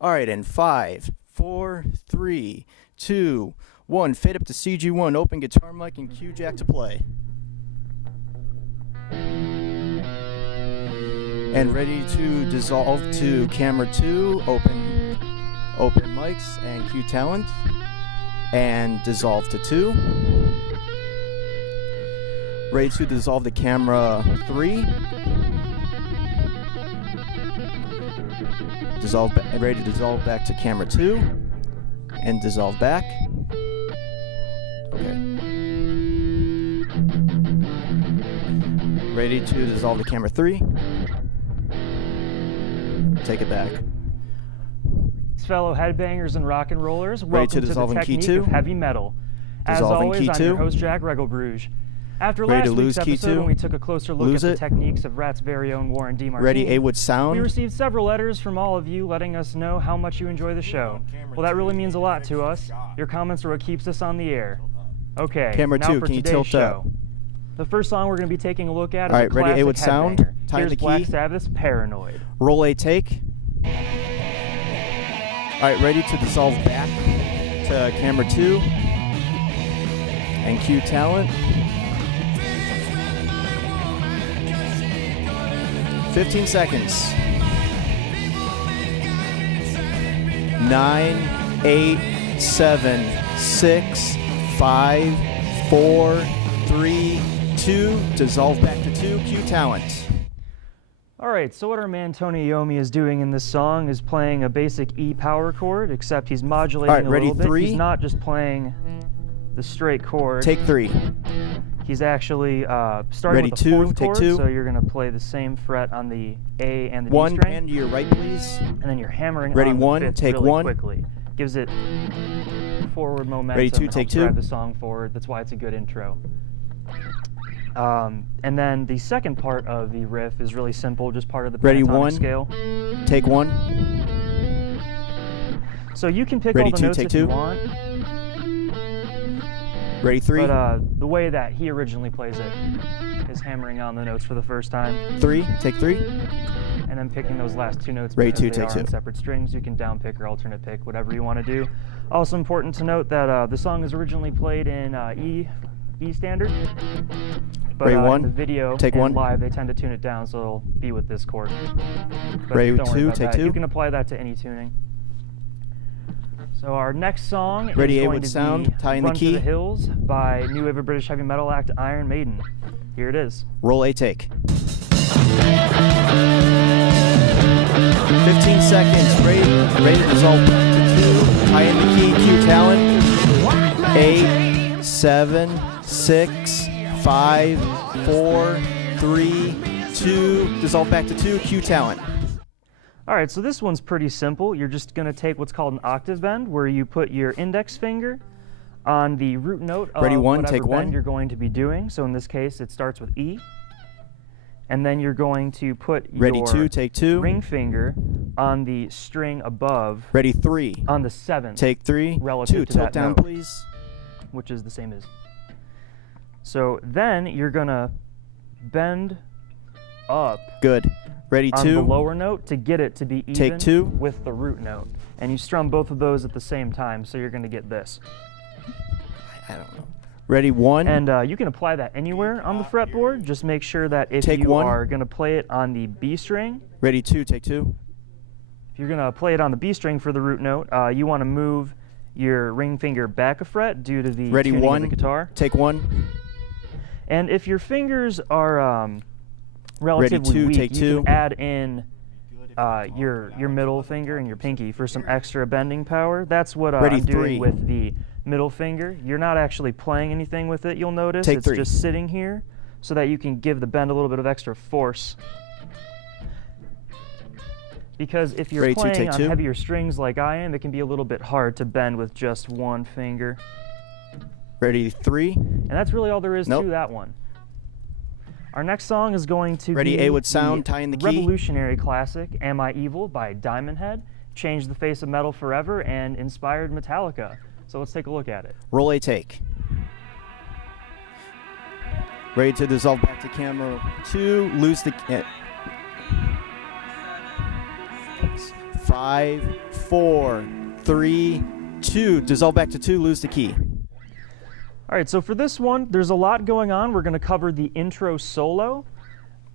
All right, and 5, 4, 3, 2, 1. Fade up to CG1. Open guitar mic and cue jack to play. And ready to dissolve to camera 2. Open mics and cue talent. And dissolve to 2. Ready to dissolve to camera 3. Ready to dissolve back to camera 2 and dissolve back. Okay. Ready to dissolve to camera 3. Take it back. Fellow headbangers and rock and rollers, Ready welcome to dissolve the in key technique 2. of heavy metal. As Dissolve in always, key I'm 2. your host, Jack Regelbruge. After Ready to last lose week's key episode, 2. when we took a closer look Lose at the it. techniques of Rat's very own Warren D. Martini, Ready A-Wood we sound. received several letters from all of you letting us know how much you enjoy the show. Well, that really means a lot to us. Your comments are what keeps us on the air. Okay, Camera now 2, for can you today's tilt show. up? The first song we're going to be taking a look at is All a right, ready, classic A-Wood sound. headbanger. Time Here's the Black key. Sabbath's Paranoid. Roll A take. All right, ready to dissolve back to camera 2 and cue talent. 15 seconds. 9, 8, 7, 6, 5, 4, 3, 2. Dissolve back to 2. Cue talent. Alright, so what our man Tony Iommi is doing in this song is playing a basic E power chord, except he's modulating Alright, a ready, little bit. 3. He's not just playing the straight chord. Take 3. He's actually starting Ready, with the 2, fourth take chord, 2. so you're going to play the same fret on the A and the 1, D string, pan to your right, please. and then you're hammering Ready, on 1, the fifth take really 1. quickly. Gives it forward momentum. Ready, 2, and take helps 2. drive the song forward. That's why it's a good intro. And then the second part of the riff is really simple, just part of the Ready, pentatonic 1. scale. Take 1. So you can pick Ready, all the 2, notes take if you 2. want, Ready, 3. but the way that he originally plays it is hammering on the notes for the first time, 3. Take 3. and then picking those last two notes Ready, because 2, they take are on 2. separate strings. You can down pick or alternate pick, whatever you want to do. Also important to note that the song is originally played in E standard, but Ready, in 1. the video Take and 1. live they tend to tune it down, so it'll be with this chord. But Ready, don't worry 2, about take that. 2. You can apply that to any tuning. So our next song Ready, is going A-Wood to sound, be tie in the Run key. to the Hills by new wave of British heavy metal act Iron Maiden. Here it is. Roll A take. 15 seconds. Ready to dissolve back to 2. Tie in the key. Cue talent. 8, 7, 6, 5, 4, 3, 2. Dissolve back to 2. Cue talent. Alright, so this one's pretty simple. You're just going to take what's called an octave bend, where you put your index finger on the root note of Ready, 1, whatever take 1. bend you're going to be doing. So in this case, it starts with E. And then you're going to put Ready, your 2, take 2. ring finger on the string above Ready, 3. on the 7th, Take 3. relative 2. to Tilt that down, note. please. which is the same as. So then you're going to bend up Good. Ready, on the 2. lower note to get it to be even Take 2. with the root note. And you strum both of those at the same time, so you're going to get this. I don't know. Ready, 1. And you can apply that anywhere on the fretboard. Just make sure that if Take you 1. are going to play it on the B string, Ready, 2. Take 2. if you're going to play it on the B string for the root note, you want to move your ring finger back a fret due to the Ready, tuning 1. of the guitar. Take 1. And if your fingers are relatively 2, weak, take you 2. can add in your middle finger and your pinky for some extra bending power. That's what Ready, I'm doing 3. with the middle finger. You're not actually playing anything with it, you'll notice. Take it's 3. just sitting here so that you can give the bend a little bit of extra force. Because if you're Ready, 2, playing take on 2. heavier strings like I am, it can be a little bit hard to bend with just one finger. Ready, 3. And that's really all there is Nope. to that one. Our next song is going to Ready, be A-Wood sound, the tie in the key. revolutionary classic Am I Evil by Diamond Head, changed the face of metal forever and inspired Metallica. So let's take a look at it. Roll A take. Ready to dissolve back to camera 2. Lose the... 5, 4, 3, 2. Dissolve back to 2, lose the key. All right, so for this one, there's a lot going on. We're going to cover the intro solo.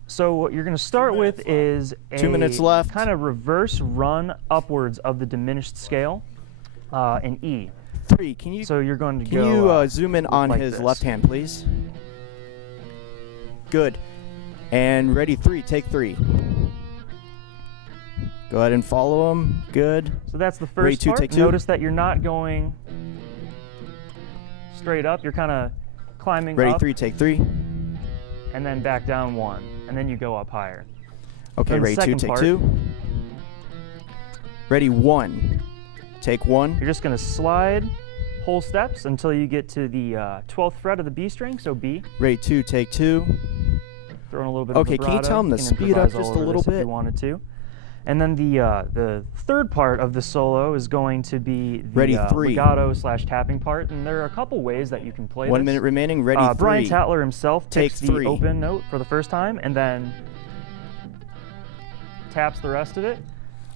So what you're going to start with is a 2 minutes left. kind of reverse run upwards of the diminished scale in E. 3. Can you So you're going to can go. you zoom in on like his this. left hand, please? Good. And ready, 3. Take 3. Go ahead and follow him. Good. So that's the Ready, first 2, part. take 2. Notice that you're not going straight up. You're kind of climbing Ready, up 3. Take 3. and then back down 1, and then you go up higher. Okay, Then the ready, 2. second Take part. 2. Ready, 1. Take 1. You're just going to slide whole steps until you get to the 12th fret of the B string, so B. Ready, 2. Take 2. Throwing a little bit Okay, of can you vibrato. tell him to can speed up improvise all just a over little this if bit? you wanted to. And then the third part of the solo is going to be the Ready, 3. legato / tapping part, and there are a couple ways that you can play 1 this. minute remaining. Ready, 3. Brian Tatler himself Take takes 3. the open note for the first time and then taps the rest of it.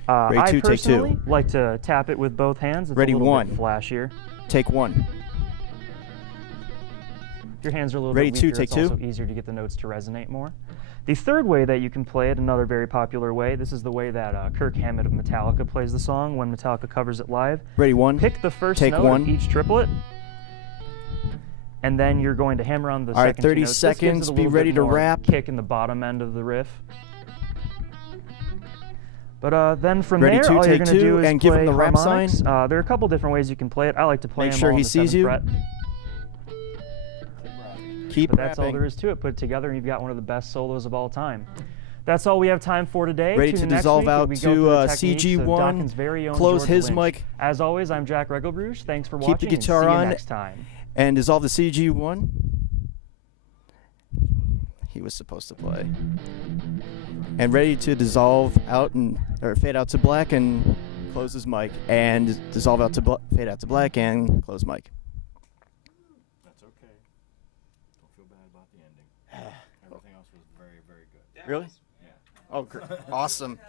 Ready, I 2, take 2. personally like to tap it with both hands. It's Ready, a little 1. bit flashier. Take 1. If your hands are a little Ready, bit 2, weaker, take it's 2. also easier to get the notes to resonate more. The third way that you can play it, another very popular way, this is the way that Kirk Hammett of Metallica plays the song when Metallica covers it live. Ready, 1. Pick the first Take note 1. of each triplet, and then you're going to hammer on the All right, second 30 two notes. This gives seconds, it a be little ready bit to more wrap. kick in the bottom end of the riff. But then from Ready, there, 2, all you're take going to 2, do is and give him play the rap harmonics. sign. There are a couple different ways you can play it. I like to play Make them sure all he on the sees 7th you. fret. Keep But that's all rapping. there is to it. Put it together, and you've got one of the best solos of all time. That's all we have time for today. Ready Tune to in next dissolve week out as we go to, through the techniques of CG1, Dawkins' very own close George his Lynch. mic. As always, I'm Jack Regelbruch. Thanks for Keep watching. the guitar and see on. you next time. And dissolve the CG1. He was supposed to play. And ready to dissolve out and or fade out to black and close his mic. And dissolve out to fade out to black and close mic. That's okay. Don't feel bad about the ending. Everything else was very, very good. Really? Yeah. Oh, awesome.